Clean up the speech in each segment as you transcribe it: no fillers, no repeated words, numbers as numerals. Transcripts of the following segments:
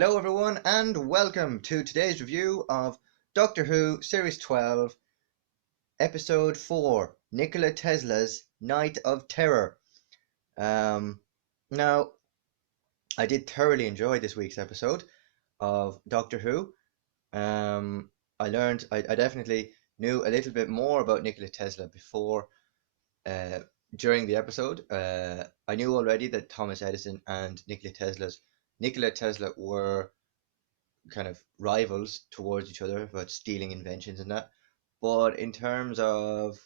Hello, everyone, and welcome to today's review of Doctor Who Series 12, Episode 4, Nikola Tesla's Night of Terror. Um, now, I did thoroughly enjoy this week's episode of Doctor Who. I definitely knew a little bit more about Nikola Tesla uh, during the episode. I knew already that Thomas Edison and Nikola Tesla were kind of rivals towards each other about stealing inventions and that. But in terms of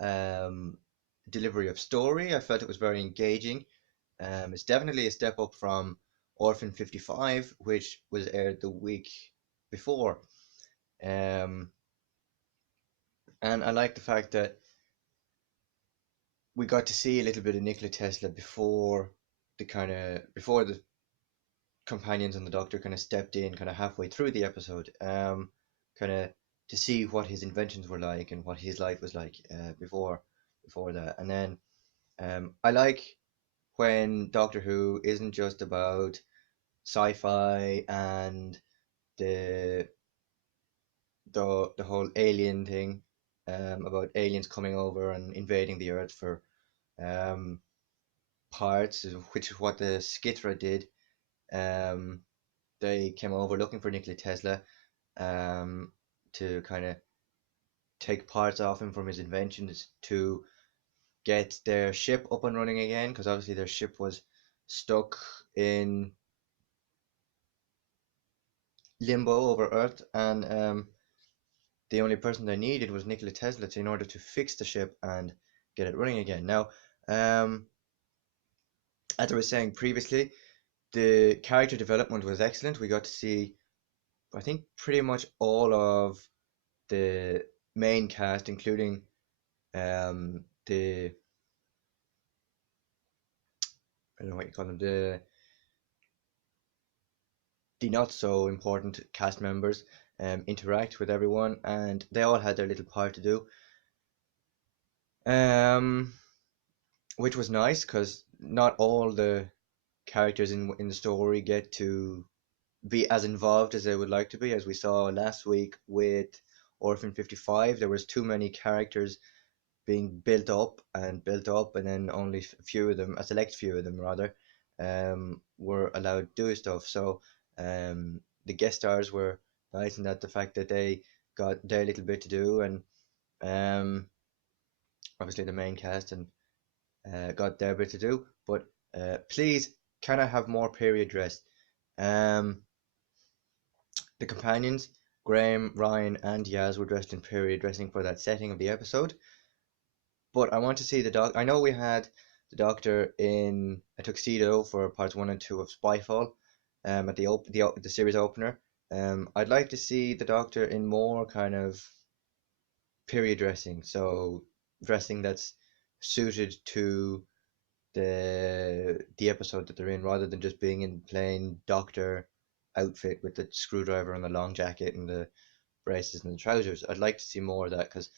um, delivery of story, I felt it was very engaging. It's definitely a step up from Orphan 55, which was aired the week before. Um, and I like the fact that we got to see a little bit of Nikola Tesla before the companions and the Doctor kind of stepped in kind of halfway through the episode, kind of to see what his inventions were like and what his life was like before that. And then I like when Doctor Who isn't just about sci-fi and the the whole alien thing, about aliens coming over and invading the Earth for um, parts, which is what the Skithra did. Um, they came over looking for Nikola Tesla, um, to kind of take parts off him from his inventions to get their ship up and running again, because obviously their ship was stuck in limbo over Earth, and the only person they needed was Nikola Tesla in order to fix the ship and get it running again. Now, um, as I was saying previously, the character development was excellent. We got to see, I think, pretty much all of the main cast, including the I don't know what you call them, the not so important cast members, interact with everyone, and they all had their little part to do, um, which was nice because not all the characters in the story get to be as involved as they would like to be. As we saw last week with Orphan 55, there was too many characters being built up, and then only a select few of them rather, were allowed to do stuff. So the guest stars were nice in that the fact that they got their little bit to do, and um, obviously the main cast and got their bit to do. But please, can I have more period dress? Um, the companions, Graham, Ryan, and Yaz, were dressed in period dressing for that setting of the episode. But I want to see the doc. I know we had the Doctor in a tuxedo for parts 1 and 2 of Spyfall, at the series opener. I'd like to see the Doctor in more kind of period dressing, so dressing that's suited to the episode that they're in, rather than just being in plain Doctor outfit with the screwdriver and the long jacket and the braces and the trousers. I'd like to see more of that because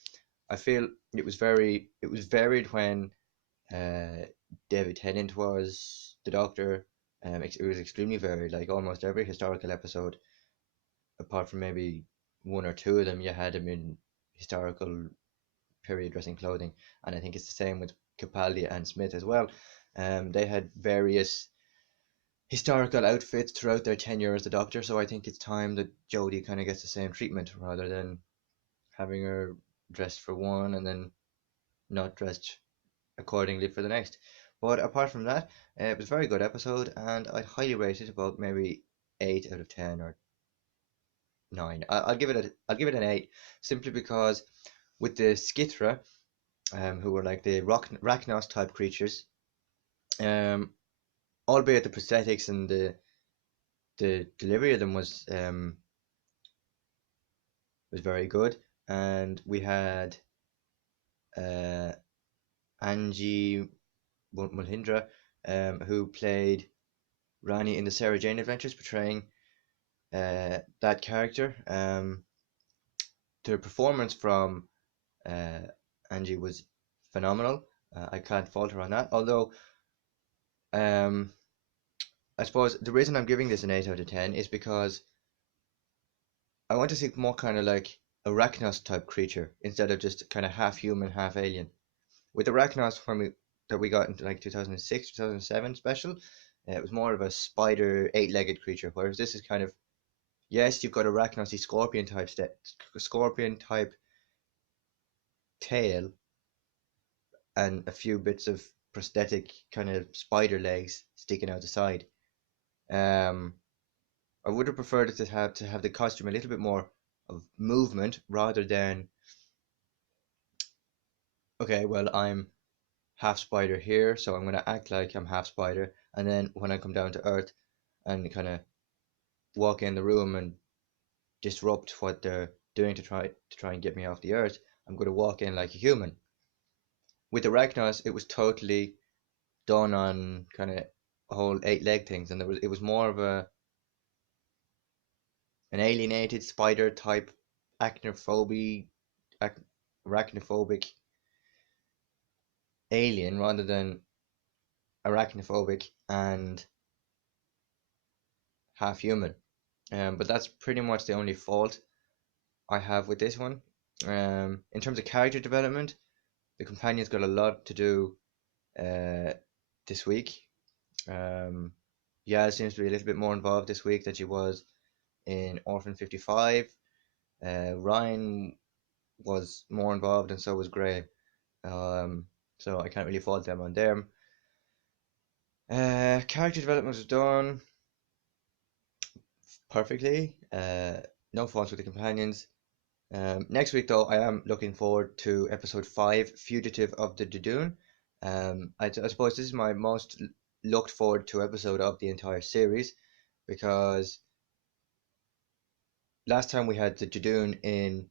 I feel it was varied when uh, David Tennant was the Doctor. It was extremely varied. Like almost every historical episode, apart from maybe 1 or 2 of them, you had him in historical period dressing clothing, and I think it's the same with Capaldi and Smith as well. They had various historical outfits throughout their tenure as the Doctor, so I think it's time that Jodie kind of gets the same treatment rather than having her dressed for one and then not dressed accordingly for the next. But apart from that, it was a very good episode, and I'd highly rate it about maybe 8 out of 10 or 9. I'll give it an 8, simply because with the Skithra, who were like the Rachnos type creatures, um, albeit the prosthetics and the delivery of them was very good, and we had uh, Angie Mulhindra, who played Rani in the Sarah Jane Adventures, portraying that character. The performance from uh, Angie was phenomenal. I can't fault her on that. Although um, I suppose the reason I'm giving this an 8 out of 10 is because I want to see more kind of like Arachnos type creature instead of just kind of half human, half alien. With Arachnos, when we that we got into like 2006, 2007 special, it was more of a spider, eight-legged creature, whereas this is kind of, yes, you've got Arachnosy scorpion type tail, and a few bits of prosthetic kind of spider legs sticking out the side. Um, I would have preferred it to have the costume a little bit more of movement rather than, okay, well, I'm half spider here, so I'm gonna act like I'm half spider, and then when I come down to earth and kind of walk in the room and disrupt what they're doing to try and get me off the earth, I'm gonna walk in like a human. With Arachnos, it was totally done on kind of whole eight leg things, and it was more of an alienated spider type arachnophobic arachnophobic alien rather than arachnophobic and half human. But that's pretty much the only fault I have with this one. In terms of character development, the companion's got a lot to do uh, this week. Um, yeah, seems to be a little bit more involved this week than she was in Orphan 55. Ryan was more involved, and so was Gray. Um, so I can't really fault them on them. Character development was done perfectly. No faults with the companions. Next week, though, I am looking forward to episode 5, Fugitive of the Judoon. I suppose this is my most looked forward to episode of the entire series because last time we had the Judoon in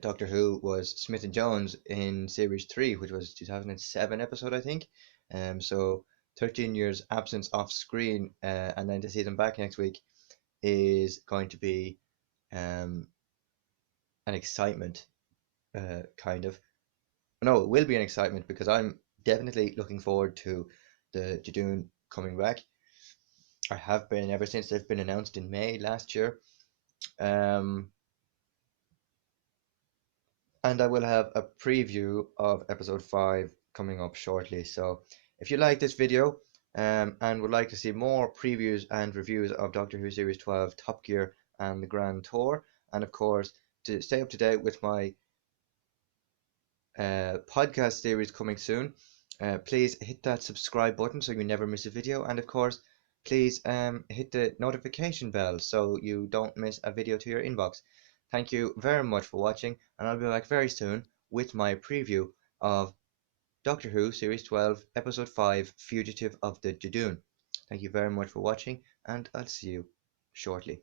Doctor Who was Smith and Jones in series 3, which was 2007 episode, I think. So 13 years absence off screen, and then to see them back next week is going to be um, an excitement, kind of. No, it will be an excitement because I'm definitely looking forward to the Judoon coming back. I have been ever since they've been announced in May last year. Um, and I will have a preview of episode 5 coming up shortly. So if you like this video and would like to see more previews and reviews of Doctor Who Series 12, Top Gear, and the Grand Tour, and of course to stay up to date with my podcast series coming soon, please hit that subscribe button so you never miss a video, and of course please hit the notification bell so you don't miss a video to your inbox. Thank you very much for watching, and I'll be back very soon with my preview of Doctor Who Series 12 Episode 5 Fugitive of the Judoon. Thank you very much for watching, and I'll see you shortly.